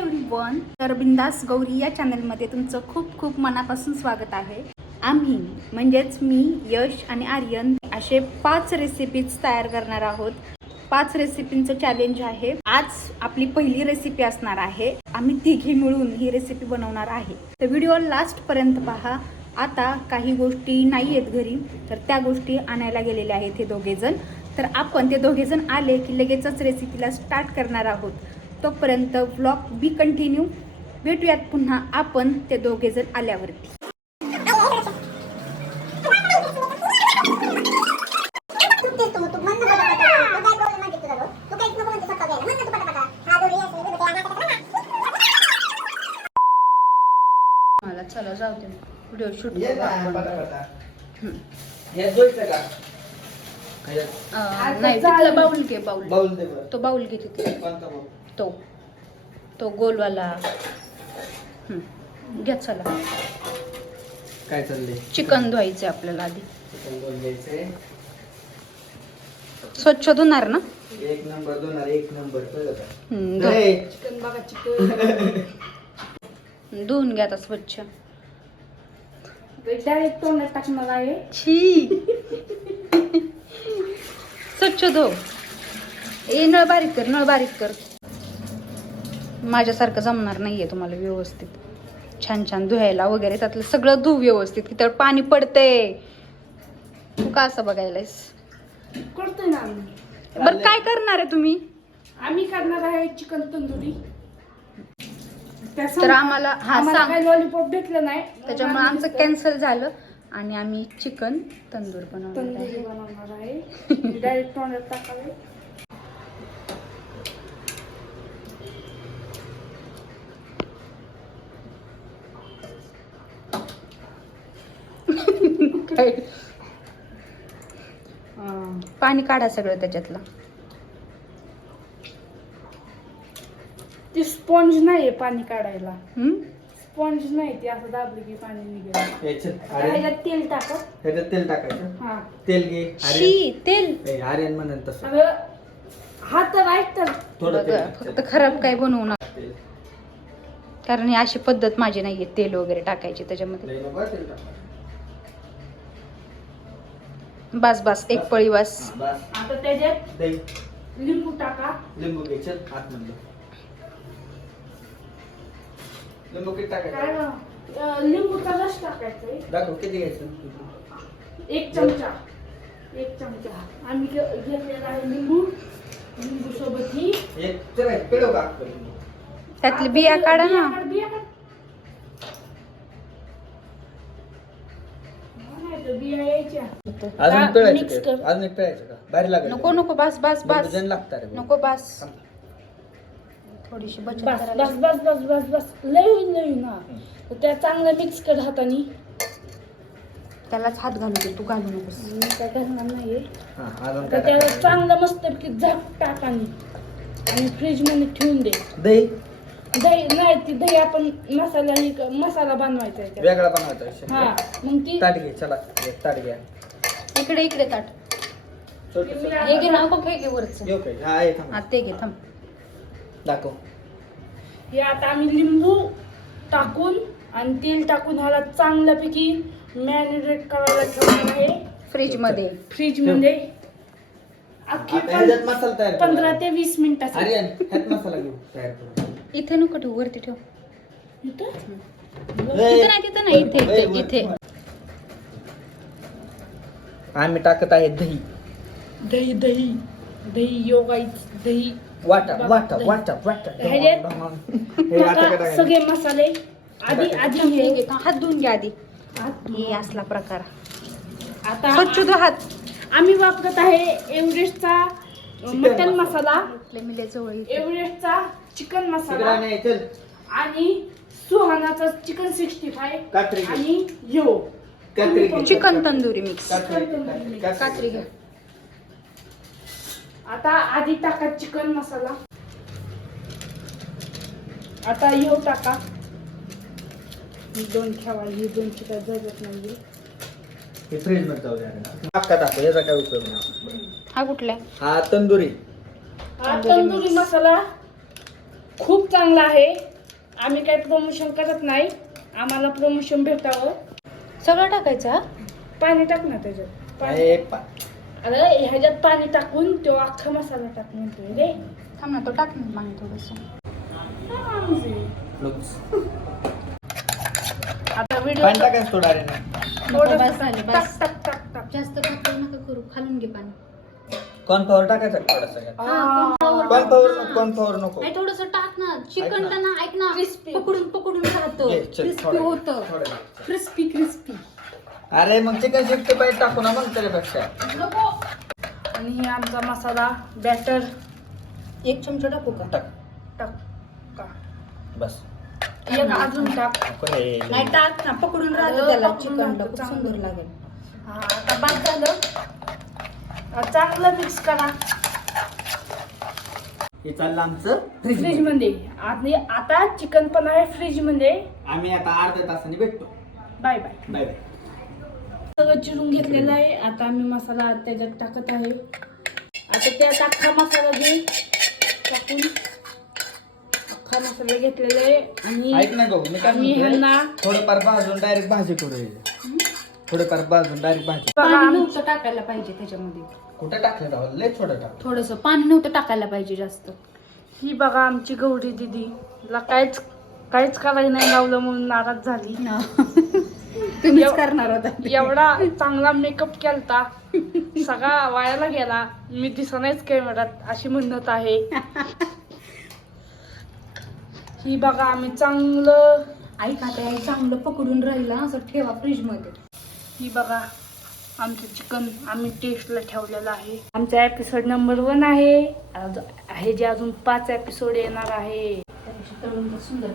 Everyone तर बिंदास गौरी या चॅनलमध्ये तुमचं खूप खूप मनापासून स्वागत आहे. आम्ही म्हणजेच मी यश आणि आर्यन असे पाच रेसिपीज तयार करणार आहोत. पाच रेसिपींचं चॅलेंज आहे. आज आपली पहिली रेसिपी असणार आहे. आम्ही तिघी मिळून ही रेसिपी बनवणार आहे. तर व्हिडिओ लास्टपर्यंत पहा. आता काही गोष्टी नाही आहेत घरी तर त्या गोष्टी आणायला गेलेल्या आहेत हे दोघेजण. तर आपण ते दोघेजण आले की लगेचच रेसिपीला स्टार्ट करणार आहोत. तोपर्यंत ब्लॉग बी कंटिन्यू भेटूयात पुन्हा आपण ते दोघेजण आल्यावरती. मला चला जाऊ दे. व्हिडिओ शूट ये ना पटापटा. हे जोईचं का ह्याच्यात नाही तिथला बाऊल घे दे बरं. तो बाऊल घे तिथे. कोणता बाऊल? तो. तो गोलवाला. हं. घ्या चला. काय चाललंय? चिकन धुवायचे आपल्याला आधी. चिकन स्वच्छ धुणार ना? एक नंबर दोन एक नंबर कळलं का? हं, धु. ए, धुवून घ्या आता स्वच्छ. डायरेक्ट तोंडात टाकणार आहे. छी! स्वच्छ धो ए नळ बारीक कर नळ बारीक कर. माझ्यासारखं जमणार नाहीये तुम्हाला व्यवस्थित. छान छान धुवायला वगैरे त्यातलं सगळं धुव व्यवस्थित की त्यावर पाणी पडते तू का असं बघायलायस? करतोय ना आम्ही. बरं काय करणार आहे तुम्ही? आम्ही करणार आहे चिकन तंदुरी. त्या तर आम्हाला हा सांग. लॉलीपॉप भेटलं नाही. त्याच्यामुळे आमचं कॅन्सल झालं. आणि आम्ही चिकन तंदूर बनवणार तंदुरी बनवणार आहे. डायरेक्ट तोंडात टाकावे. काय? अं, पाणी काढा सगळं त्याच्यातलं. ती स्पॉन्ज नाहीये पाणी काढायला. हम्म? स्पॉन्ज नाही ती असं दाबली की पाणी निघेल. याच्यात आता आर्यन ह्याच्यात तेल टाकत ह्याच्यात तेल टाकायचं? हा. तेल घे आर्यन. तेल. ए, आर्यन म्हणन तसं. अगं हा तर ऐक तर. थोडं बघा, फक्त खराब काय बनवू नका. तेल. कारण ही अशी पद्धत माझी नाहीये तेल वगैरे टाकायची त्याच्यामध्ये. लई नको तेल टाकायचं. बस बस एक पळी बस. हा, बस. आता त्याच्यात दही. लिंबू टाका. लिंबू घे चल आतमध्ये. लिंबू किती काय टाकायचं अं, लिंबूचा रस टाकायचा आहे. दाखव किती घ्यायचं? एक चमचा. एक चमचा. आम्ही घे- घेतलेला आहे लिंबू. लिंबू सोबत ही एक चला का? त्यातली बिया काढा ना. बिया काढ, बिया काढ. नाही तर बिया यायच्या. अजून का- पिळायचं mix का? कर. अजून एक पिळायचं का? बाहेर लागेल नको नको बस बस बस. वजन लागतं रे नको बस. थोडीशी बचत बस करायला बस बस बस बस बस. तर त्या चांगलं मिक्स कर हाताने. त्यालाच हात घालू दे तू घालू नकोस. मी काय हा, अजून तर त्याला? चांगलं मस्त की झाक टाक आणि आणि फ्रीजमध्ये ठेवून दे. दही? दही नाही ती दही आपण मसाला ही मसाला बनवायचा आहे. वेगळा बनवायचा. हा मग ती ताट घे चला एक ताट घ्या. इकडे इकडे ताट. हे घे ना बघ हे घे वरच. घेऊ काय हा हे थांब. हा ते घे थांब. दाखव. हे आता आम्ही लिंबू टाकून आणि तेल टाकून ह्याला चांगल्यापैकी मॅरिनेट करायला ठेवणार आहे. फ्रीजमध्ये. फ्रीजमध्ये. अख्खी आता ह्याच्यात मसाला तयार पं- करू. पंधरा ते वीस मिनिटासाठी. आर्यन ह्यात मसाला घेऊ. तयार करू. इथे नको ठेवू वरती ठेव. इथं? तिथं नाही तिथं नाही इथे इथे. आम्ही टाकत आहे दही. दही दही. दही योगाईच दही वाटा वाटा दही. वाटा वाटा ह्याच्यात हे आता काय टाका टाकायचं? सगळे मसाले आधी आधी हे हे घे हात धुवून घ्या आधी आत- हे असला प्रकार आता स्वच्छ धु हात आम्ही वापरत आहे एव्हरेस्टचा मटन मसाला मिले जवळ. एव्हरेस्टचा चिकन तिकडं मसाला नाही, चल आणि सुहानाचा चिकन सिक्स्टी फाय कात्री घे. आणि यो कात्री घे. चिकन तंदुरी मिक्स कात्री घे, कात्री, कात्री घ्या आता आधी टाका चिकन मसाला. आता यो टाका. ही दोन ठेवा ही दोन चिकन जगत नाही हे फ्रीजमध्ये जाऊ द्या. अक्का टाकू याचा काय उपयोग नाही. हा कुठला आहे? हा तंदुरी. हा तंदुरी मसाला खूप चांगला आहे. आम्ही काही प्रमोशन करत नाही. आम्हाला प्रमोशन भेटावं. सगळं टाकायचं हा? पाणी टाक ना त्याच्यात. पाणी पा- अरे ह्याच्यात पाणी टाकून तो अख्खा मसाला टाक म्हणतोय रे थांब ना तो टाक ना पाणी थोडंसं. आता व्हिडिओ पाणी टाकायचं थोडं अरे थोडं बस झालं, टाक बस. टाक टाक टाक जास्त पातळ नका करू खालून घे पाणी कॉर्नफ्लॉवर टाकायचं थोडंसं हा, कॉर्नफ्लॉवर नको कॉर्नफ्लॉवर नको नाही थोडस टाक ना चिकन ऐक ना. ऐक ना Crispy. पकडून पकडून राहतं चल, क्रिस्पी. होतं थोडं. क्रिस्पी क्रिस्पी अरे मग चिकन सिक्स्टी फाईव्ह टाकू ना मग त्याच्यापेक्षा. आणि हे आमचा मसाला बॅटर एक चमचा टाकू का? टाक. टाक का? बस. एक अजून टाक. नको रे. नाही टाक ना. पकडून राहतं त्याला. पकडून चिकनला राहतं, खूप चांगलं. सुंदर लागेल. हा आता बाद झालं. आता चांगलं मिक्स करा. हे चाललं आमचं फ्रीज फ्रीजमध्ये. आणि आता चिकन पण आहे फ्रीजमध्ये. आम्ही आता अर्ध्या तासाने भेटतो. बाय बाय बाय बाय सगळं चिरून घेतलेलं आहे. आता आम्ही मसाला त्याच्यात टाकत आहे. आता त्यात अख्खा मसाला घे टाकून अख्खा मसाला घेतलेला आहे. आणि ऐक ना गो मी काय आम्ही म्हणतोय, ह्यांना थोडंफार भाजून डायरेक्ट भाजी करू. थोडंफार भाजून डायरेक्ट भाजी. पाणी नव्हतं टाकायला पाहिजे त्याच्यामध्ये. कुठे टाकलं राव? लय थोडं टाक. थोडस पाणी नव्हतं टाकायला पाहिजे जास्त. ही बघा आमची गौरी दिदी. ला काहीच काहीच करायला नाही लावलं म्हणून नाराज झाली. तुम्हीच करणार होता एवढा चांगला मेकअप केलता. सगळा वायाला गेला. मी दिसणारच कॅमेरात अशी म्हणत आहे. ही बघा आम्ही चांगलं ऐका ते चांगलं पकडून राहिलं असं ठेवा फ्रीजमध्ये ही बघा आमचं चिकन आम्ही टेस्टला ठेवलेलं आहे. आमचा एपिसोड नंबर वन आहे. आज- आहे जे अजून पाच एपिसोड येणार आहे. तळून सुंदर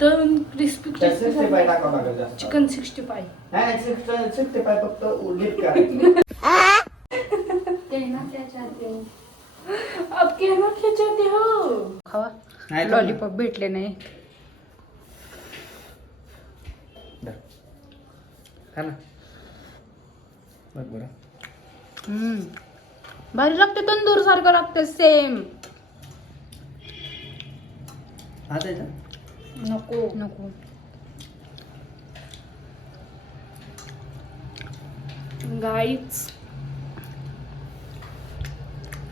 तळून crispy क्रिस्पी सिक्स्टी फाय टाकावं लागेल जास्त. चिकन सिक्स्टी फाय नाही सिक्स्टी फाय फक्त करायचं अब कहना क्या चाहते हो. खावा. नाही तर- लॉलीपॉप भेटले नाही. खा ना. बघ बरं. हम्म. भारी लागते तंदूर सारखं लागतं सेम हा त्याच्या नको. नको. गाईच.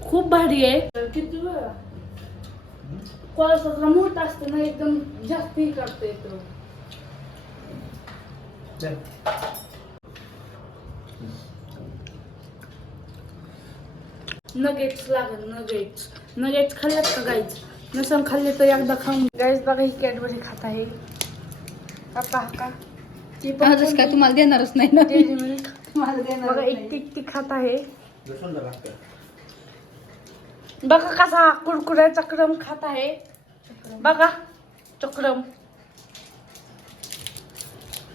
खूप भारी आहे. किती वेळा? कोळसा मोठा असतो ना एकदम जास्त हे करता येतो. नगेट्स लागल नगेट्स. नगेट्स खाल्ल्यात का गाईच? नसन खाल्ले तर एकदा खाऊन गाईज बघा ही कॅडबरी खात आहे. काका का ती पण आजच काय तुम्हाला देणारच नाही ना. तुम्हाला बघा देणार एकटी एकटी खात आहे. बघा कसा कुरकुऱ्याचा क्रम खात आहे. बघा चक्रम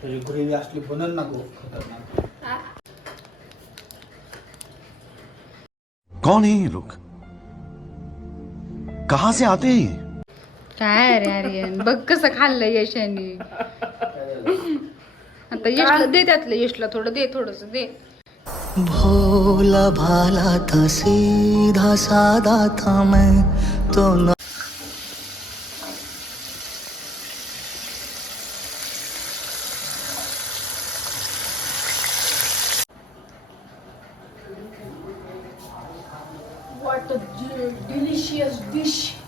ग्रेव्ही असली बनल ना गो खतरनाक. कौन है ये लोग? कहां से आते हैं ये? काय रे आर्यन? बघ कसं खाल्लं यशाने. आता यशला दे त्यातलं यशला थोडं दे थोडस दे. भोला भाला था सीधा सादा था मैं तो न A de- delicious dish.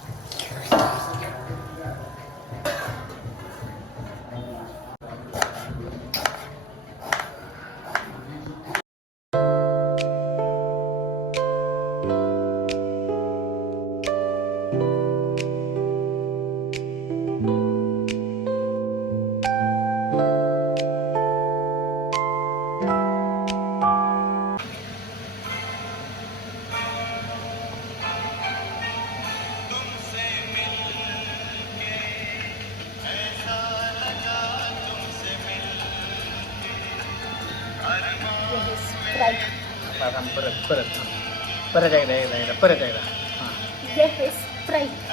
परत परत परत एकदा एकदा एकदा परत एकदा हा Yes, फ्राईट